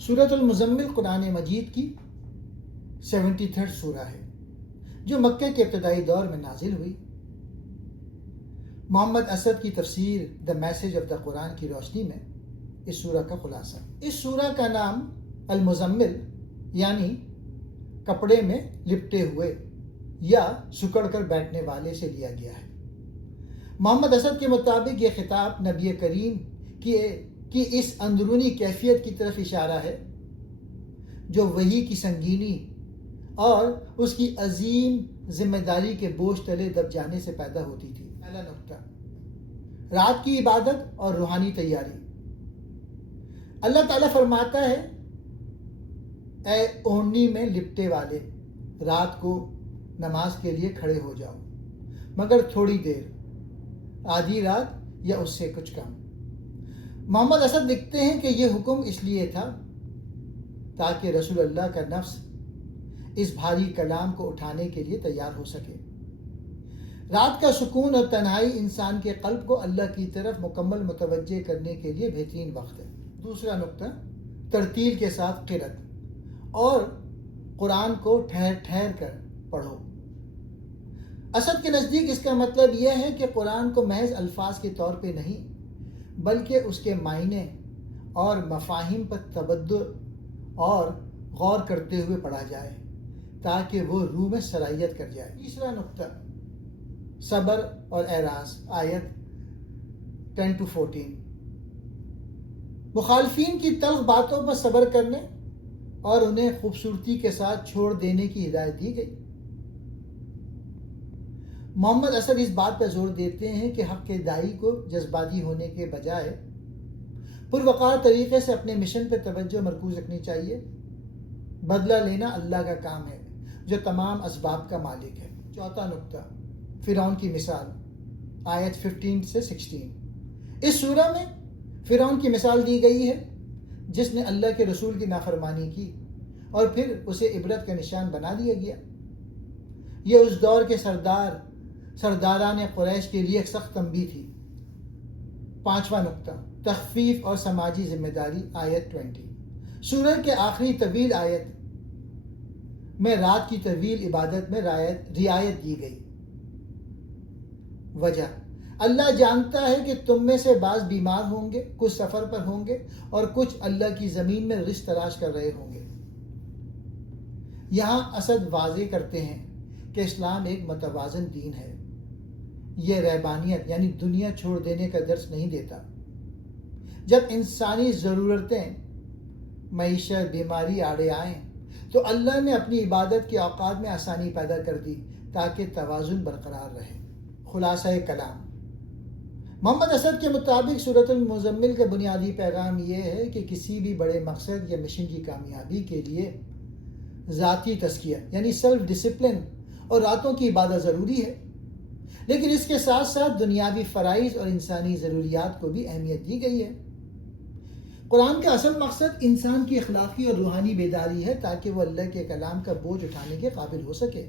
سورۃ المزمل قرآن مجید کی 73 سورہ ہے جو مکہ کے ابتدائی دور میں نازل ہوئی۔ محمد اسد کی تفسیر دا میسج آف دا قرآن کی روشنی میں اس سورہ کا خلاصہ۔ اس سورہ کا نام المزمل یعنی کپڑے میں لپٹے ہوئے یا سکڑ کر بیٹھنے والے سے لیا گیا ہے۔ محمد اسد کے مطابق یہ خطاب نبی کریم کی اس اندرونی کیفیت کی طرف اشارہ ہے جو وحی کی سنگینی اور اس کی عظیم ذمہ داری کے بوجھ تلے دب جانے سے پیدا ہوتی تھی۔ پہلا نقطہ، رات کی عبادت اور روحانی تیاری۔ اللہ تعالیٰ فرماتا ہے، اے اوڑھنی میں لپٹے والے، رات کو نماز کے لیے کھڑے ہو جاؤ مگر تھوڑی دیر، آدھی رات یا اس سے کچھ کم۔ محمد اسد لکھتے ہیں کہ یہ حکم اس لیے تھا تاکہ رسول اللہ کا نفس اس بھاری کلام کو اٹھانے کے لیے تیار ہو سکے۔ رات کا سکون اور تنہائی انسان کے قلب کو اللہ کی طرف مکمل متوجہ کرنے کے لیے بہترین وقت ہے۔ دوسرا نقطہ، ترتیل کے ساتھ قرأت اور قرآن کو ٹھہر ٹھہر کر پڑھو۔ اسد کے نزدیک اس کا مطلب یہ ہے کہ قرآن کو محض الفاظ کے طور پہ نہیں بلکہ اس کے معنی اور مفاہیم پر تبدر اور غور کرتے ہوئے پڑھا جائے تاکہ وہ روح میں سرایت کر جائے۔ تیسرا نقطہ، صبر اور اعراض، آیت 10-14۔ مخالفین کی تلخ باتوں پر صبر کرنے اور انہیں خوبصورتی کے ساتھ چھوڑ دینے کی ہدایت دی گئی۔ محمد اسد اس بات پر زور دیتے ہیں کہ حق کے داعی کو جذباتی ہونے کے بجائے پروقار طریقے سے اپنے مشن پر توجہ مرکوز رکھنی چاہیے۔ بدلہ لینا اللہ کا کام ہے جو تمام اسباب کا مالک ہے۔ چوتھا نقطہ، فرعون کی مثال، آیت 15-16۔ اس سورہ میں فرعون کی مثال دی گئی ہے جس نے اللہ کے رسول کی نافرمانی کی اور پھر اسے عبرت کا نشان بنا دیا گیا۔ یہ اس دور کے سرداران قریش کے لیے ایک سخت تنبیہ تھی۔ پانچواں نقطہ، تخفیف اور سماجی ذمہ داری، آیت 20۔ سورہ کے آخری طویل آیت میں رات کی طویل عبادت میں رعایت دی گئی۔ وجہ، اللہ جانتا ہے کہ تم میں سے بعض بیمار ہوں گے، کچھ سفر پر ہوں گے اور کچھ اللہ کی زمین میں رزق تلاش کر رہے ہوں گے۔ یہاں اسد واضح کرتے ہیں کہ اسلام ایک متوازن دین ہے۔ یہ رہبانیت یعنی دنیا چھوڑ دینے کا درس نہیں دیتا۔ جب انسانی ضرورتیں، معیشت، بیماری آڑے آئیں تو اللہ نے اپنی عبادت کے اوقات میں آسانی پیدا کر دی تاکہ توازن برقرار رہے۔ خلاصہ کلام، محمد اسد کے مطابق سورۃ المزمل کا بنیادی پیغام یہ ہے کہ کسی بھی بڑے مقصد یا مشن کی کامیابی کے لیے ذاتی تزکیہ یعنی سیلف ڈسپلن اور راتوں کی عبادت ضروری ہے، لیکن اس کے ساتھ ساتھ دنیاوی فرائض اور انسانی ضروریات کو بھی اہمیت دی گئی ہے۔ قرآن کا اصل مقصد انسان کی اخلاقی اور روحانی بیداری ہے تاکہ وہ اللہ کے کلام کا بوجھ اٹھانے کے قابل ہو سکے۔